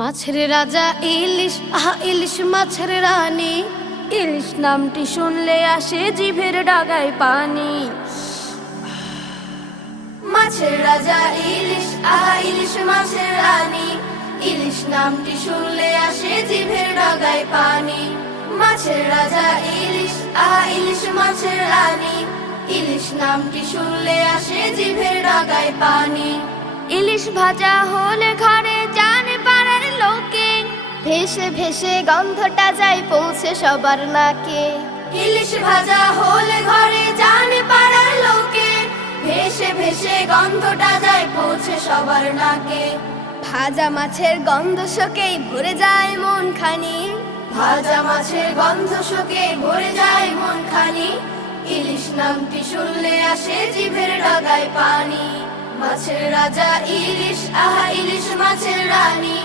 মাছের রাজা ইলিশ, আহা ইলিশ মাছের রানী। ইলিশ নামটি শুনলে আসে জিভের ডাগায় পানি। মাছের রাজা ইলিশ, আহা ইলিশ মাছের রানী। ইলিশ নামটি শুনলে আসে জিভের ডাগায় পানি। মাছের রাজা ইলিশ, আহা ইলিশ মাছের রানী। ইলিশ নামটি শুনলে আসে জিভের ডাগায় পানি। ইলিশ ভাজা হলে ঘরে জানে পাড়ার লোকে, ভেসে ভেসে গন্ধটা যায় পৌঁছে সবার নাকে। ইলিশ ভাজা হলে ঘরে জানে পাড়ার লোকে, ভেসে ভেসে গন্ধটা যায় পৌঁছে সবার নাকে। ভাজা মাছের গন্ধ শোকেই ভরে যায় মন খানি। ভাজা মাছের গন্ধ শোকে ভরে যায় মন খানি। ইলিশ নামটি শুনলে আসে জিভের ডাগায় পানি। মাছের রাজা ইলিশ, আহা ইলিশ মাছের রানী।